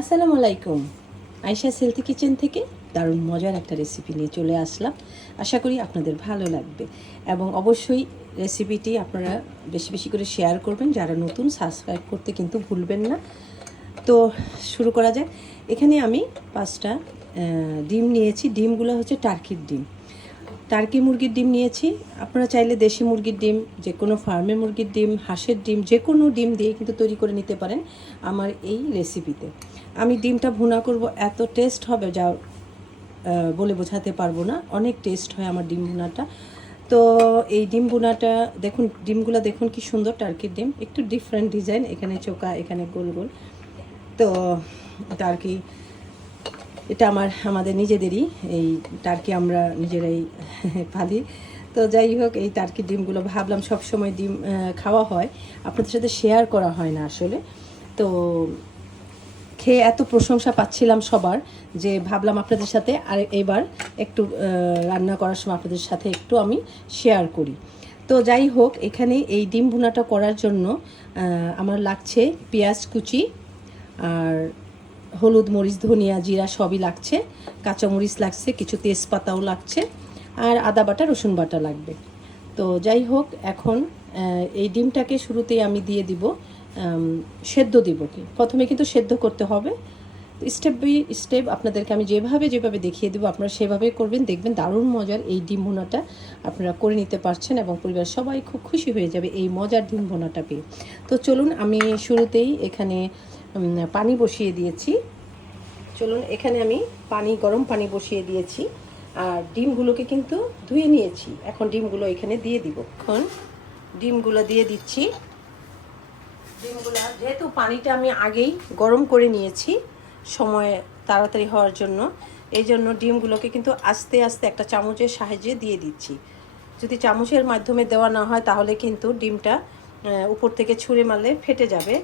আসসালামু আলাইকুম। আয়শা সেলথি কিচেন থেকে দারুণ মজার একটা রেসিপি নিয়ে চলে আসলাম। আশা করি আপনাদের ভালো লাগবে এবং অবশ্যই রেসিপিটি আপনারা বেশি বেশি করে শেয়ার করবেন, যারা নতুন সাবস্ক্রাইব করতে কিন্তু ভুলবেন না। তো শুরু করা যায় এখানে আমি পাঁচটা ডিম নিয়েছি। ডিমগুলো হচ্ছে টার্কির ডিম। টার্কি মুরগির ডিম নিয়েছি। আপনারা চাইলে দেশি মুরগির ডিম যে কোনো ফার্মে মুরগির ডিম, হাঁসের ডিম যে কোনো ডিম দিয়ে কিন্তু তৈরি করে নিতে পারেন আমার এই রেসিপিতে আমি ডিমটা ভুনা করব, এত টেস্ট হবে যা বলে বোঝাতে পারব না। অনেক টেস্ট হয় আমার ডিম ভুনাটা। তো এই ডিম ভুনাটা, দেখুন, ডিমগুলো দেখুন কি সুন্দর টার্কির ডিম। একটু ডিফারেন্ট ডিজাইন এখানে চোকা এখানে গোল গোল। তো টার্কি, এটা আমার, আমাদের নিজেদেরই। এই টার্কি আমরা নিজেরাই পালি। তো যাই হোক, এই টার্কি ডিমগুলো ভাবলাম সব সময় ডিম খাওয়া হয়। আপনাদের সাথে শেয়ার করা হয় না আসলে। তো খেয়ে এত প্রশংসা পাচ্ছিলাম সবার যে ভাবলাম আপনাদের সাথে আর এবার একটু রান্না করার সময় আপনাদের সাথে একটু আমি শেয়ার করি। তো যাই হোক, এখানে এই ডিম ভুনাটা করার জন্য আমার লাগছে পেঁয়াজ কুচি আর হলুদ মরিচ, ধনিয়া জিরা সবই লাগছে, কাঁচামরিচ লাগছে, কিছু তেজপাতাও লাগছে আর আদা বাটা, রসুন বাটা লাগবে। তো যাই হোক, এখন এই ডিমটাকে শুরুতেই আমি দিয়ে দিব সেদ্ধ দিব কি? প্রথমে কিন্তু সেদ্ধ করতে হবে। স্টেপ বাই স্টেপ আপনাদেরকে আমি যেভাবে যেভাবে দেখিয়ে দেবো, আপনারা সেভাবেই করবেন। দেখবেন দারুণ মজার এই ডিম ভুনাটা আপনারা করে নিতে পারছেন এবং পরিবারের সবাই খুব খুশি হয়ে যাবে এই মজার ডিম ভুনাটা পেয়ে। তো চলুন, আমি শুরুতেই এখানে পানি বসিয়ে দিয়েছি। চলুন, এখানে আমি পানি, গরম পানি বসিয়ে দিয়েছি। আর ডিমগুলোকে কিন্তু ধুয়ে নিয়েছি। এখন ডিমগুলো এখানে দিয়ে দিব। এখন ডিমগুলো দিয়ে দিচ্ছি। ডিমগুলো, যেহেতু পানিটা আমি আগেই গরম করে নিয়েছি, সময়ে তাড়াতাড়ি হওয়ার জন্য, এই জন্য ডিমগুলোকে কিন্তু আস্তে আস্তে একটা চামচের সাহায্যে দিয়ে দিচ্ছি। যদি চামচের মাধ্যমে দেওয়া না হয়, তাহলে কিন্তু ডিমটা উপর থেকে ছুঁড়ে মারলে ফেটে যাবে।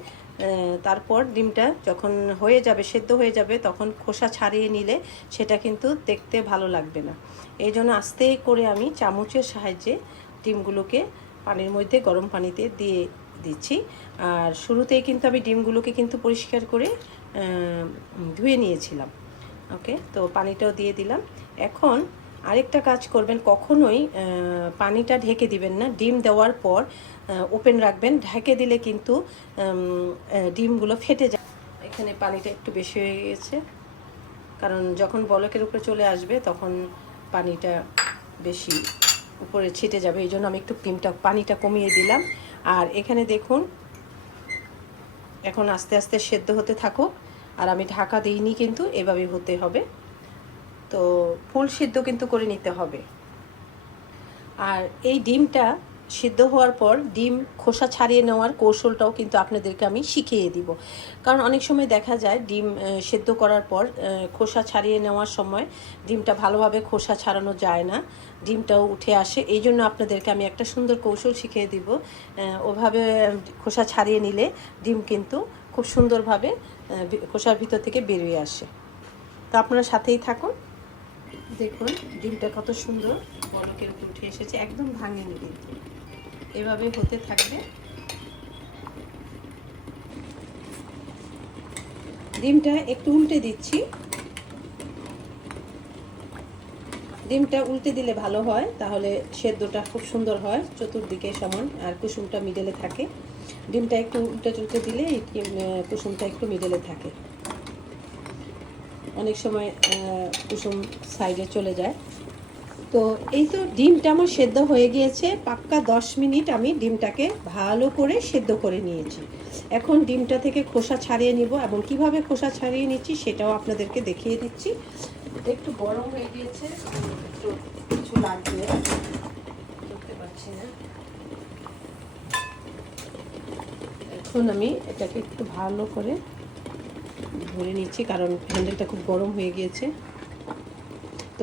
তারপর ডিমটা যখন হয়ে যাবে, সেদ্ধ হয়ে যাবে, তখন খোসা ছাড়িয়ে নিলে সেটা কিন্তু দেখতে ভালো লাগবে না। এই জন্য আস্তে করে আমি চামচের সাহায্যে ডিমগুলোকে পানির মধ্যে গরম পানিতে দিয়ে দিচ্ছি। আর শুরুতেই কিন্তু আমি ডিমগুলোকে কিন্তু পরিষ্কার করে ধুয়ে নিয়েছিলাম। ওকে তো পানিটাও দিয়ে দিলাম। এখন আরেকটা কাজ করবেন, কখনোই পানিটা ঢেকে দিবেন না। ডিম দেওয়ার পর ওপেন রাখবেন। ঢেকে দিলে কিন্তু ডিমগুলো ফেটে যায়। এখানে পানিটা একটু বেশি হয়ে গেছে। কারণ যখন বলকের উপরে চলে আসবে, তখন পানিটা বেশি উপরে ছিটে যাবে। এই জন্য আমি একটু ডিমটা পানিটা কমিয়ে দিলাম। আর এখানে দেখুন এখন আস্তে আস্তে সেদ্ধ হতে থাকুক আর আমি ঢাকা দিইনি কিন্তু এভাবেই হতে হবে। তো ফুল সিদ্ধ কিন্তু করে নিতে হবে। আর এই ডিমটা সিদ্ধ হওয়ার পর ডিম খোসা ছাড়িয়ে নেওয়ার কৌশলটাও কিন্তু আপনাদেরকে আমি শিখিয়ে দিব। কারণ অনেক সময় দেখা যায় ডিম সেদ্ধ করার পর খোসা ছাড়িয়ে নেওয়ার সময় ডিমটা ভালোভাবে খোসা ছাড়ানো যায় না, ডিমটাও উঠে আসে। এই জন্য আপনাদেরকে আমি একটা সুন্দর কৌশল শিখিয়ে দিব ওভাবে খোসা ছাড়িয়ে নিলে ডিম কিন্তু খুব সুন্দরভাবে খোসার ভিতর থেকে বেরিয়ে আসে। তো আপনারা সাথেই থাকুন। দেখুন, ডিমটা কত সুন্দর, বলকের উপর উঠে এসেছে, একদম ভাঙেনি কিন্তু। এভাবে হতে থাকবে। ডিমটা একটু উল্টে দিচ্ছি। ডিমটা উল্টে দিলে ভালো হয়, তাহলে সেদ্ধটা খুব সুন্দর হয়, চতুর্দিকে সমান, আর কুসুমটা মিডলে থাকে। ডিমটা একটু উল্টে চুলটে দিলে কুসুমটা একটু মিডেলে থাকে। অনেক সময় কুসুম সাইডে চলে যায়। তো এই তো ডিমটা আমার সেদ্ধ হয়ে গিয়েছে। পাক্কা দশ মিনিট আমি ডিমটাকে ভালো করে সেদ্ধ করে নিয়েছি। এখন ডিমটা থেকে খোসা ছাড়িয়ে নিব এবং কীভাবে খোসা ছাড়িয়ে নিচ্ছি সেটাও আপনাদেরকে দেখিয়ে দিচ্ছি। একটু গরম হয়ে গিয়েছে কিছু লাগবে। করতে পারছি না। এখন আমি এটাকে একটু ভালো করে ধরে নিচ্ছি, কারণ হ্যান্ডেলটা খুব গরম হয়ে গিয়েছে।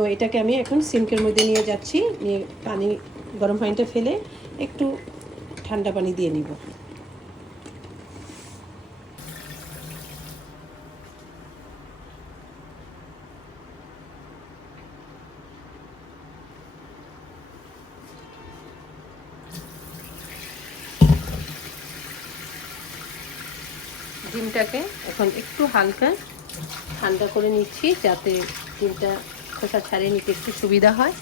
তো এটাকে আমি এখন সিঙ্কের মধ্যে নিয়ে যাচ্ছি, নিয়ে পানি, গরম পানিটা ফেলে একটু ঠান্ডা পানি দিয়ে নিব। ডিমটাকে এখন একটু হালকা ঠান্ডা করে নিচ্ছি যাতে ডিমটা খোসা ছাড়িয়ে নিতে একটু সুবিধা হয়।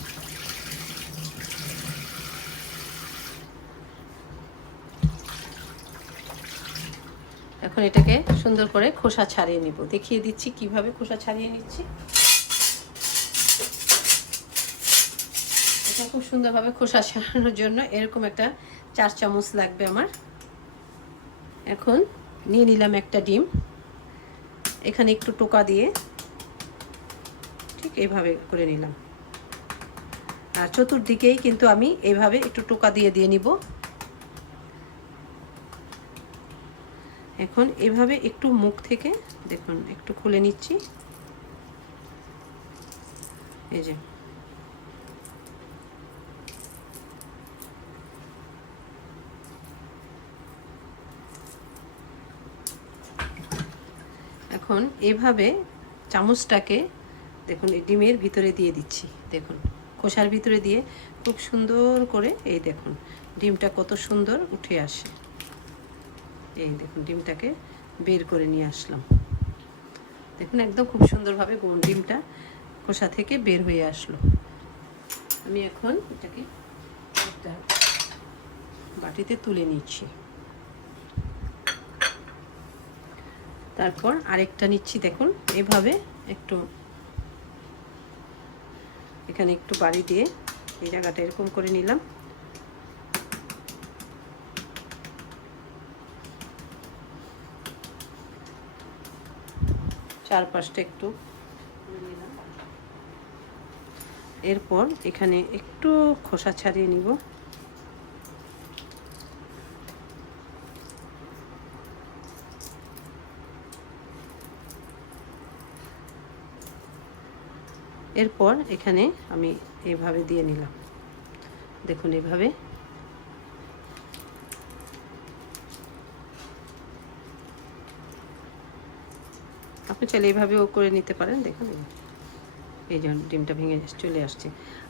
এখন এটাকে সুন্দর করে খোসা ছাড়িয়ে নিব। দেখিয়ে দিচ্ছি কীভাবে খোসা ছাড়িয়ে নিচ্ছি। এটা খুব সুন্দরভাবে খোসা ছাড়ানোর জন্য এরকম একটা চার চামচ লাগবে আমার। এখন নিয়ে নিলাম একটা ডিম। এখানে একটু টোকা দিয়ে এইভাবে করে নিলাম। আর চতুর্দিকেই কিন্তু আমি এইভাবে একটু টোকা দিয়ে দিয়ে নিব। এখন এভাবে একটু মুখ থেকে, দেখুন, একটু খুলে নিচ্ছি। এই যে। এখন এভাবে চামচটাকে দেখুন, এই ডিমের ভিতরে দিয়ে দিচ্ছি, দেখুন। খোসার ভিতরে দিয়ে খুব সুন্দর করে, এই দেখুন, ডিমটা কত সুন্দর উঠে আসে। এই দেখুন, ডিমটাকে বের করে নিয়ে আসলাম। দেখুন, একদম খুব সুন্দরভাবে ডিমটা খোসা থেকে বের হয়ে আসলো। আমি এখন এটাকে একটা বাটিতে তুলে নিচ্ছি। তারপর আরেকটা নিচ্ছি, দেখুন, এভাবে একটু এখানে একটু বাড়ি দিয়ে এই জায়গাটা এরকম করে নিলাম। চারপাশটা একটু এরপর এখানে একটু খোসা ছাড়িয়ে নিব। এরপর এখানে আমি এভাবে দিয়ে নিলাম। দেখুন এভাবে। আপনি চাইলে এইভাবেও করে নিতে পারেন, দেখুন। এই যে ডিমটা ভেঙে চলে আসছে।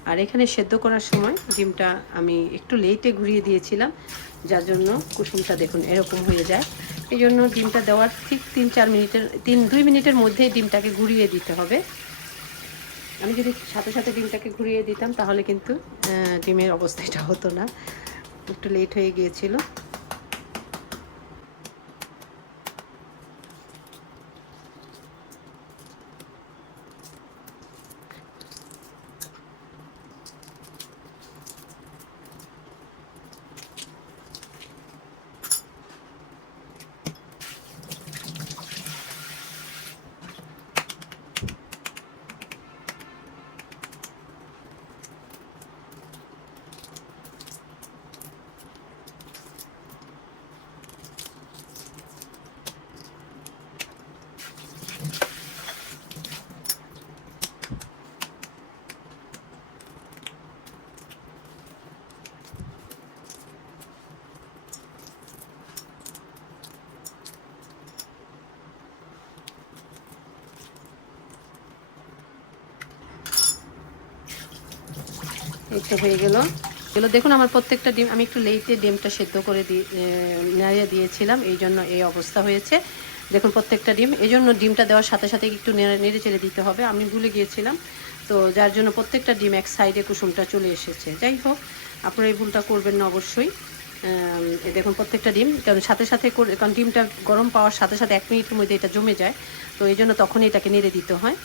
আর এখানে সেদ্ধ করার সময় ডিমটা আমি একটু লেটে ঘুরিয়ে দিয়েছিলাম, যার জন্য কুসুমটা দেখুন এরকম হয়ে যায়। এই জন্য ডিমটা দেওয়ার ঠিক তিন, চার মিনিটের, তিন, দুই মিনিটের মধ্যেই ডিমটাকে ঘুরিয়ে দিতে হবে। আমি যদি সাথে সাথে ডিমটাকে ঘুরিয়ে দিতাম, তাহলে কিন্তু ডিমের অবস্থা এটা হতো না। একটু লেট হয়ে গিয়েছিল। এই তো হয়ে গেল। এগুলো দেখুন, আমার প্রত্যেকটা ডিম, আমি একটু লেটে ডিমটা সেদ্ধ করে দিয়ে নাড়িয়ে দিয়েছিলাম, এই জন্য এই অবস্থা হয়েছে। দেখুন, প্রত্যেকটা ডিম, এই জন্য ডিমটা দেওয়ার সাথে সাথে একটু নেড়ে চেড়ে দিতে হবে। আমি ভুলে গিয়েছিলাম, তো যার জন্য প্রত্যেকটা ডিম এক সাইডে কুসুমটা চলে এসেছে। যাই হোক, আপনারা এই ভুলটা করবেন না অবশ্যই। দেখুন, প্রত্যেকটা ডিম, কারণ সাথে সাথে করে, কারণ ডিমটা গরম পাওয়ার সাথে সাথে এক মিনিটের মধ্যে এটা জমে যায়, তো এই জন্য তখনই এটাকে নেড়ে দিতে হয়।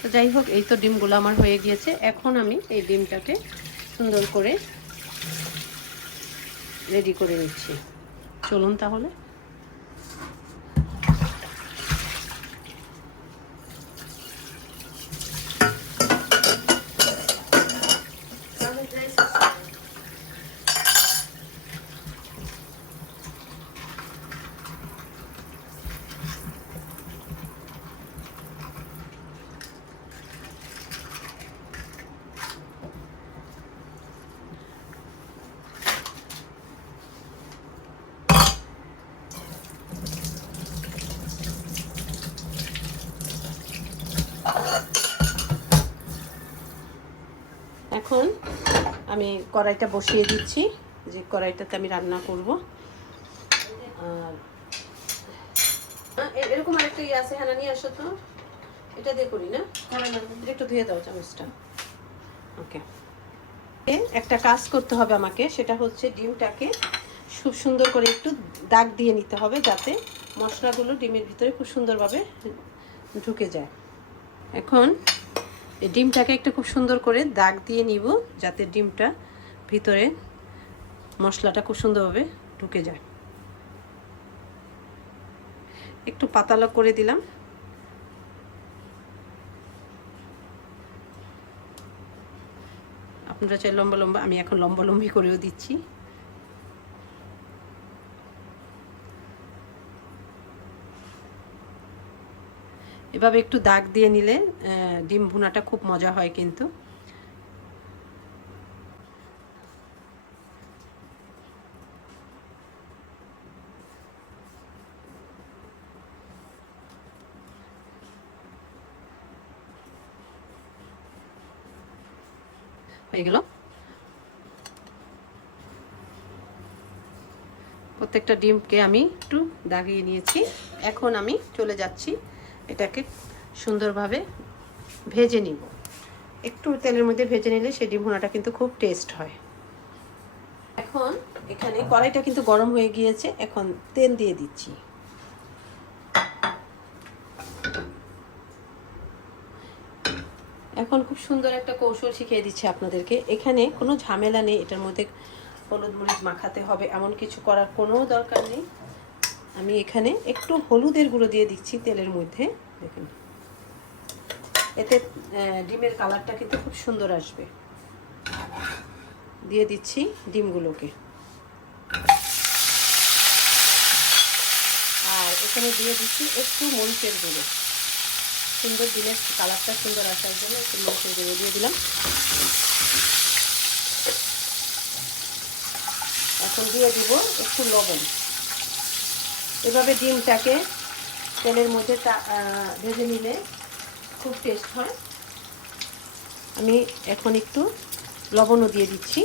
তো যাই হোক, এই তো ডিমগুলো আমার হয়ে গিয়েছে। এখন আমি এই ডিমটাকে সুন্দর করে রেডি করে নিচ্ছি। চলুন তাহলে এখন আমি কড়াইটা বসিয়ে দিচ্ছি। যে কড়াইটাতে আমি রান্না করব। আর এরকম আরেকটা ইয়ে আছে হ্যাঁ নিয়ে আসো তো। এটা দিয়ে করি না? একটু ধুয়ে দাও চামচটা। ওকে। একটা কাজ করতে হবে আমাকে সেটা হচ্ছে ডিমটাকে খুব সুন্দর করে একটু দাগ দিয়ে নিতে হবে যাতে মশলাগুলো ডিমের ভিতরে খুব সুন্দরভাবে ঢুকে যায়। এখন ডিমটাকে একটু খুব সুন্দর করে দাগ দিয়ে নিব যাতে ডিমটা ভিতরে মশলাটা খুব সুন্দরভাবে ঢুকে যায়। একটু পাতালা করে দিলাম। আপনারা চাই লম্বা লম্বা, আমি এখন লম্বা লম্বি করেও দিচ্ছি। এভাবে একটু দাগ দিয়ে নিলে ডিম ভুনাটা খুব মজা হয় কিন্তু। হয়ে গেল। প্রত্যেকটা ডিমকে আমি একটু দাগিয়ে নিয়েছি। এখন আমি চলে যাচ্ছি এটাকে সুন্দরভাবে ভেজে নিব। একটু তেলের মধ্যে ভেজে নিলে ডিম ভুনাটা কিন্তু খুব টেস্ট হয়। এখন এখানে কড়াইটা কিন্তু গরম হয়ে গিয়েছে, এখন তেল দিয়ে দিচ্ছি। এখন খুব সুন্দর একটা কৌশল শিখিয়ে দিচ্ছি আপনাদেরকে। এখানে কোনো ঝামেলা নেই, এটার মধ্যে হলুদ মরিচ মাখাতে হবে, এমন কিছু করার কোনো দরকার নেই। আমি এখানে একটু হলুদের গুঁড়ো দিয়ে দিচ্ছি তেলের মধ্যে। দেখুন। এতে ডিমের কালারটা কিন্তু খুব সুন্দর আসবে। দিয়ে দিচ্ছি ডিমগুলোকে। আর এখানে দিয়ে দিচ্ছি একটু মরিচের গুঁড়ো। সুন্দর ডিমের কালারটা সুন্দর আসার জন্য একটু মরিচের গুঁড়ো দিয়ে দিলাম। এখন দিয়ে দিব একটু লবণ। এভাবে ডিমটাকে তেলের মধ্যে ভেজে নিলে খুব টেস্ট হয়। আমি এখন একটু লবণও দিয়ে দিচ্ছি।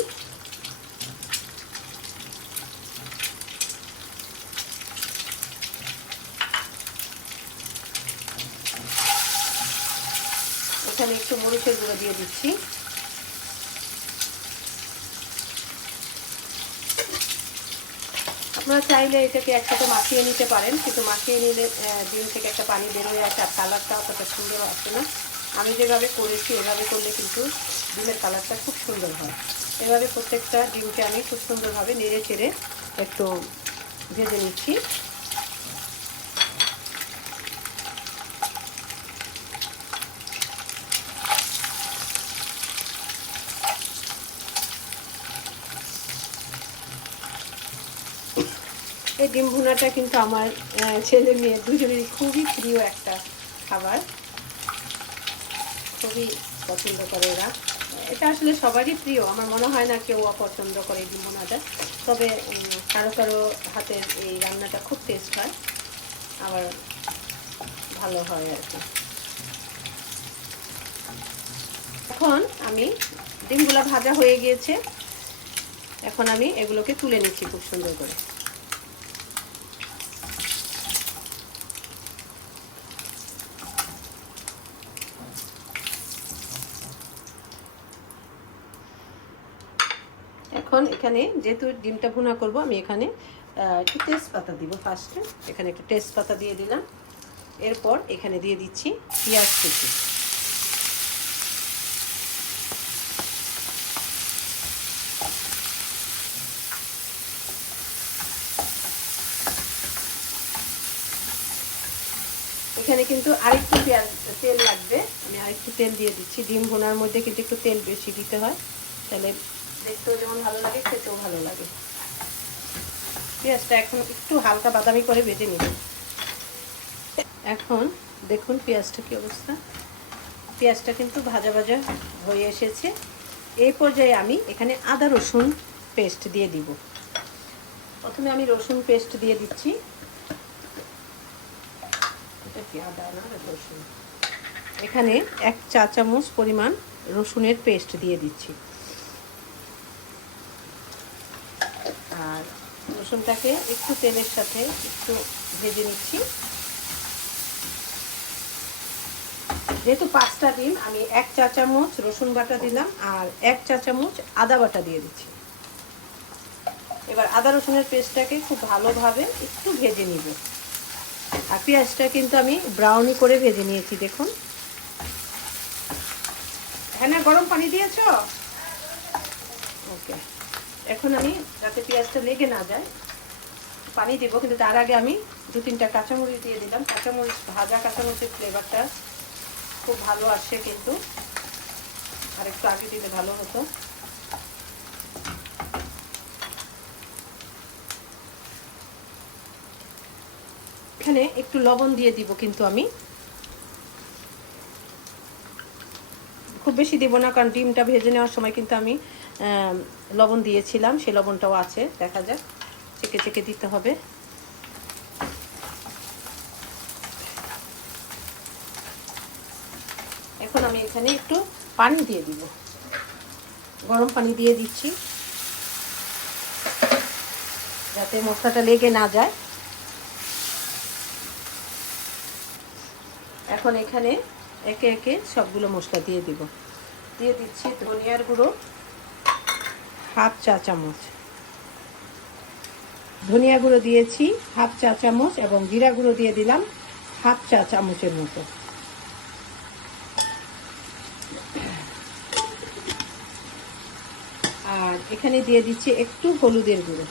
এখানে একটু মরিচের গুঁড়ো দিয়ে দিচ্ছি। আপনারা চাইলে এটাকে একসাথে মাখিয়ে নিতে পারেন, কিন্তু মাখিয়ে নিলে ডিম থেকে একটা পানি বেরোয় আসে আর কালারটা অতটা সুন্দর আসে না। আমি যেভাবে করেছি, এভাবে করলে কিন্তু ডিমের কালারটা খুব সুন্দর হয়। এভাবে প্রত্যেকটা ডিমকে আমি খুব সুন্দরভাবে নেড়ে চেড়ে একটু ভেজে নিচ্ছি। এই ডিম ভুনাটা কিন্তু আমার ছেলে মেয়ে দুজনেরই খুবই প্রিয় একটা খাবার। খুবই পছন্দ করে এরা। এটা আসলে সবারই প্রিয়। আমার মনে হয় না কেউ অপছন্দ করে ডিম ভুনাটা। তবে কারও কারও হাতের এই রান্নাটা খুব টেস্ট হয়। আবার ভালো হয় আর কি। এখন আমি, ডিমগুলো ভাজা হয়ে গিয়েছে। এখন আমি এগুলোকে তুলে নিচ্ছি খুব সুন্দর করে। এখন এখানে যেহেতু ডিমটা ভুনা করব, আমি এখানে একটু তেজপাতা দিব ফার্স্টে এখানে একটু তেজপাতা দিয়ে দিলাম। এরপর এখানে দিয়ে দিচ্ছি পেঁয়াজ কুচি। এখানে কিন্তু আরেকটু পেঁয়াজ, তেল লাগবে। আমি আরেকটু তেল দিয়ে দিচ্ছি। ডিম ভোনার মধ্যে কিন্তু একটু তেল বেশি দিতে হয়। তাহলে দেখতেও যেমন ভালো লাগে, খেতেও ভালো লাগে। পেঁয়াজটা এখন একটু হালকা বাদামি করে ভেজে নিব। এখন দেখুন পেঁয়াজটা কি অবস্থা। পেঁয়াজটা কিন্তু ভাজা ভাজা হয়ে এসেছে। এই পর্যায়ে আমি এখানে আদা রসুন পেস্ট দিয়ে দিব। প্রথমে আমি রসুন পেস্ট দিয়ে দিচ্ছি। রসুন? এখানে এক চা চামচ পরিমাণ রসুনের পেস্ট দিয়ে দিচ্ছি। আর রসুনটাকে একটু তেলের সাথে একটু ভেজে নিচ্ছি। যেহেতু পাঁচটা দিন আমি এক চা চামচ রসুন বাটা দিলাম আর এক চা চামচ আদা বাটা দিয়ে দিচ্ছি। এবার আদা রসুনের পেস্টটাকে খুব ভালোভাবে একটু ভেজে নিব। আর পেঁয়াজটা কিন্তু আমি ব্রাউনি করে ভেজে নিয়েছি, দেখুন। হ্যাঁ না, গরম পানি দিয়েছ? ওকে। এখন আমি যাতে পেঁয়াজটা লেগে না যায়, পানি দিব, কিন্তু তার আগে আমি দু তিনটা কাঁচামরিচ দিয়ে দিলাম। কাঁচামরিচ, ভাজা কাঁচামরিচের ফ্লেভারটা খুব ভালো আসে কিন্তু। আর একটু আগে দিলে ভালো হতো। এখানে একটু লবণ দিয়ে দিব কিন্তু আমি। খুব বেশি দিব না, কারণ ডিমটা ভেজে নেওয়ার সময় কিন্তু আমি লবণ দিয়েছিলাম সেই লবণটাও আছে, দেখা যাক, চেকে চেকে দিতে হবে। এখন আমি এখানে একটু পানি দিয়ে দিব। গরম পানি দিয়ে দিচ্ছি। যাতে মশলাটা লেগে না যায়। এখন এখানে একে একে সবগুলো মশলা দিয়ে দিব। দিয়ে দিচ্ছি ধনিয়ার গুঁড়ো। হাফ চা চামচ। ধনিয়া গুঁড়ো দিয়েছি, হাফ চা চামচ এবং জিরা গুঁড়ো দিয়ে দিলাম হাফ চা চামচের মতো। আর এখানে দিয়ে দিচ্ছি একটু হলুদের গুঁড়ো।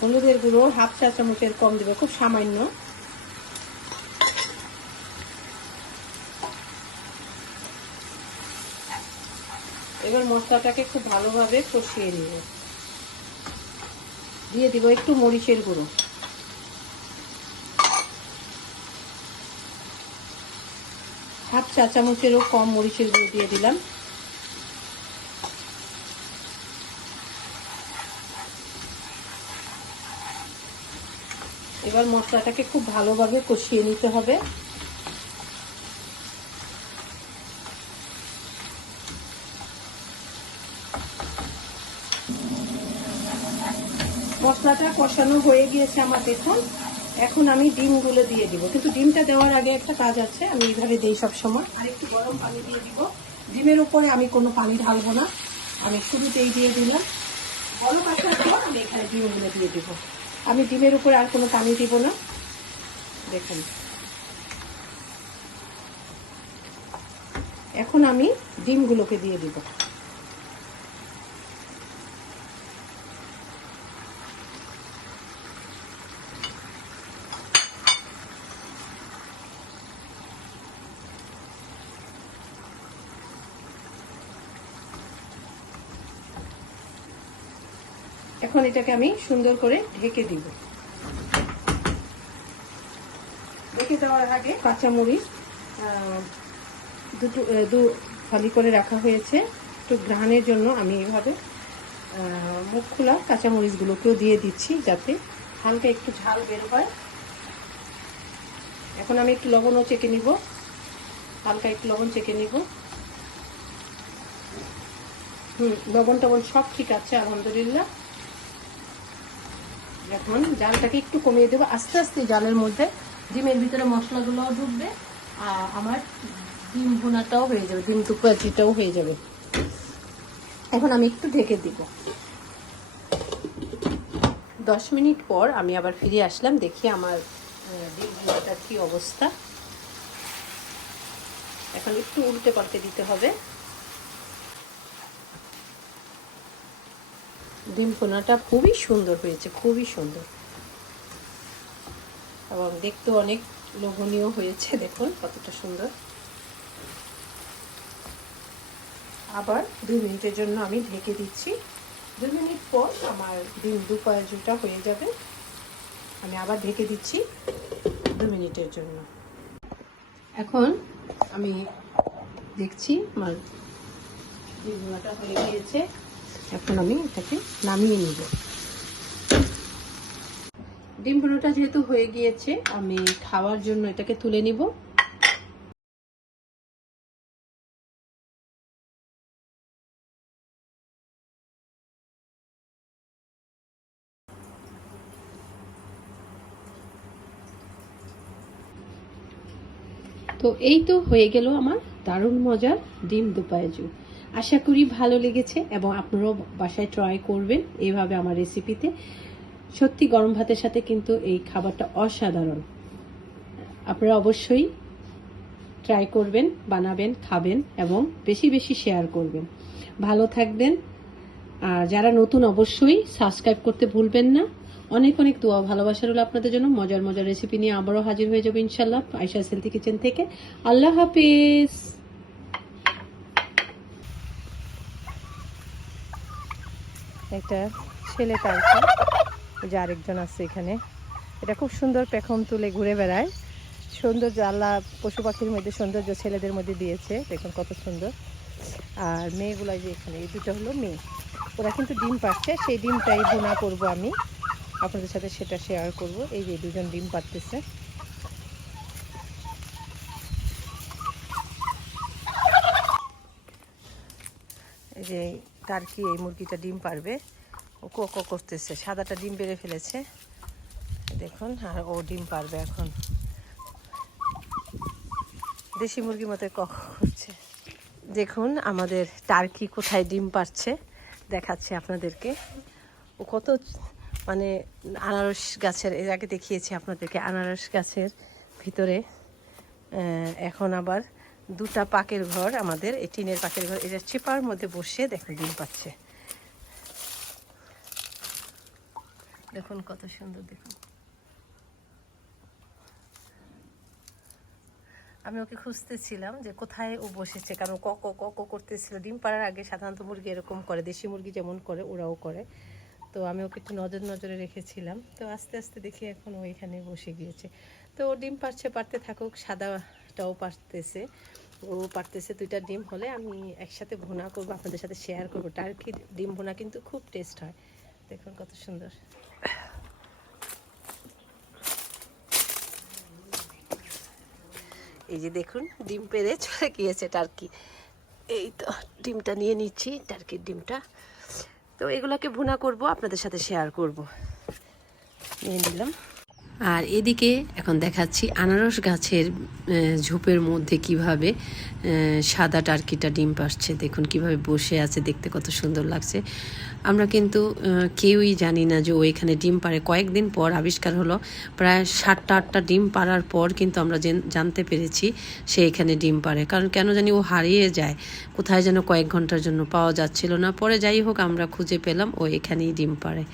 হলুদের গুঁড়ো হাফ চা চামচের কম দেবে, খুব সামান্য। এবার মশলাটাকে খুব ভালোভাবে কষিয়ে নিব। দিয়ে দিব একটু মরিচের গুঁড়ো। হাফ চা চামচেরও কম মরিচের গুঁড়ো দিয়ে দিলাম। এবার মশলাটাকে খুব ভালোভাবে কষিয়ে নিতে হবে মশলাটা কষানো হয়ে গিয়েছে আমার দেখুন এখন আমি ডিমগুলো দিয়ে দিব। কিন্তু ডিমটা দেওয়ার আগে একটা কাজ আছে, আমি এইভাবে দিই সব সময়। আর একটু গরম পানি দিয়ে দিব। ডিমের উপরে আমি কোনো পানি ঢালবো না। আমি শুরুতেই দিয়ে দিলাম। গরম আসার পর আমি এখানে ডিমগুলো দিয়ে দিব। আমি ডিমের উপরে আর কোনো পানি দিব না। দেখুন। এখন আমি ডিমগুলোকে দিয়ে দিব। এখন এটাকে আমি সুন্দর করে ঢেকে দিব। ঢেকে দেওয়ার আগে কাঁচামরিচ দুটো দু ফালি করে রাখা হয়েছে। একটু ঘ্রাণের জন্য আমি এইভাবে মুখ খোলা কাঁচামরিচগুলোকেও দিয়ে দিচ্ছি যাতে হালকা একটু ঝাল বের হয়। এখন আমি একটু লবণও চেকে নিব। হালকা একটু লবণ চেকে নিব। হুম লবণ টবণ সব ঠিক আছে, আলহামদুলিল্লাহ। এখন জালটাকে একটু কমিয়ে দেবো। আস্তে আস্তে জালের মধ্যে ডিমের ভিতরে মশলাগুলোও ঢুকবে, আর আমার ডিম ভুনাটাও হয়ে যাবে, ডিম টুকাচিটাও হয়ে যাবে। এখন আমি একটু ঢেকে দিব। দশ মিনিট পর আমি আবার ফিরে আসলাম, দেখি আমার ডিম ভুনাটার কী অবস্থা। এখন একটু উল্টে পাল্টে দিতে হবে। ডিম পোনাটা খুবই সুন্দর হয়েছে, খুবই সুন্দর। এবং দেখতে অনেক লোভনীয় হয়েছে, দেখুন কতটা সুন্দর। আবার দুই মিনিটের জন্য আমি ঢেকে দিচ্ছি। দুই মিনিট পর আমার ডিম দু কয়েকটা হয়ে যাবে। আমি আবার ঢেকে দিচ্ছি দু মিনিটের জন্য। এখন আমি দেখছি আমার ডিমটা হয়ে গিয়েছে। এখন আমি এটাকে নামিয়ে নিব। ডিম যেহেতু হয়ে গিয়েছে, আমি খাওয়ার জন্য এটাকে তুলে নিব। তো এই তো হয়ে গেল আমার দারুণ মজার ডিম দুপায়জু আশা করি ভালো লেগেছে এবং আপনারাও বাসায় ট্রাই করবেন এইভাবে আমার রেসিপিতে সত্যি গরম ভাতের সাথে কিন্তু এই খাবারটা অসাধারণ। আপনারা অবশ্যই ট্রাই করবেন, বানাবেন, খাবেন এবং বেশি বেশি শেয়ার করবেন। ভালো থাকবেন। আর যারা নতুন অবশ্যই সাবস্ক্রাইব করতে ভুলবেন না। অনেক অনেক দোয়া ভালোবাসা হলো আপনাদের জন্য। মজার মজার রেসিপি নিয়ে আবারও হাজির হয়ে যাবে ইনশাল্লাহ আয়সা সেলতি কিচেন থেকে। আল্লাহ হাফিজ। একটা ছেলে টার্কি যে আরেকজন আছে এখানে। এটা খুব সুন্দর পেখম তুলে ঘুরে বেড়ায়। সৌন্দর্য, আল্লাহ পশু পাখির মধ্যে সৌন্দর্য ছেলেদের মধ্যে দিয়েছে। দেখুন কত সুন্দর। আর মেয়েগুলো যে এখানে, এই দুটো হলো মেয়ে। ওরা কিন্তু ডিম পাচ্ছে সেই ডিমটাই ভুনা করব আমি। আপনাদের সাথে সেটা শেয়ার করব। এই যে দুজন ডিম পাড়তেছে। এই যে তার কি এই মুরগিটা ডিম পারবে। ও ক ক করতেছে, সাদাটা ডিম বেড়ে ফেলেছে। দেখুন, আর ও ডিম পারবে এখন। দেশি মুরগির মতো ক ক করছে। দেখুন, আমাদের টার্কি কোথায় ডিম পারছে, দেখাচ্ছে আপনাদেরকে। ও কত মানে আনারস গাছের, এর আগে দেখিয়েছি আপনাদেরকে, আনারস গাছের ভিতরে। এখন আবার দুটা পাকের ঘর আমাদের, এই টিনের পাকের ঘর, এটা চিপার মধ্যে বসে দেখুন ডিম পাচ্ছে। দেখুন কত সুন্দর, দেখুন। আমি ওকে খুঁজতেছিলাম যে কোথায় ও বসেছে, কারণ কক কক করতেছিল। ডিম পাড়ার আগে সাধারণত মুরগি এরকম করে, দেশি মুরগি যেমন করে, ওরাও করে। তো আমি ওকে একটু নজর, নজরে রেখেছিলাম। তো আস্তে আস্তে দেখি এখন ও এখানে বসে গিয়েছে। তো ও ডিম পারছে পারতে থাকুক সাদাটাও পারতেছে। ও পারতেছে দুইটা ডিম হলে আমি একসাথে ভুনা করব, আপনাদের সাথে শেয়ার করব। টার্কি ডিম ভুনা কিন্তু খুব টেস্ট হয়। দেখুন কত সুন্দর। এই যে দেখুন, ডিম পেরে চলে গিয়েছে টার্কি। এই তো, ডিমটা নিয়ে নিচ্ছি, টার্কির ডিমটা। তো এগুলোকে ভুনা করব, আপনাদের সাথে শেয়ার করব। নিয়ে নিলাম। আর এদিকে এখন দেখাচ্ছি আনারস গাছের ঝোপের মধ্যে কীভাবে সাদা টার্কিটা ডিম পাচ্ছে দেখুন কীভাবে বসে আছে, দেখতে কত সুন্দর লাগছে। আমরা কিন্তু কেউই জানি না যে ও এখানে ডিম পারে কয়েকদিন পর আবিষ্কার হলো, প্রায় সাতটা আটটা ডিম পারার পর কিন্তু আমরা জেন- জানতে পেরেছি সে এখানে ডিম পারে কারণ কেন জানি ও হারিয়ে যায়। কোথায় যেন কয়েক ঘণ্টার জন্য পাওয়া যাচ্ছিল না। পরে যাই হোক, আমরা খুঁজে পেলাম ও এখানেই ডিম পারে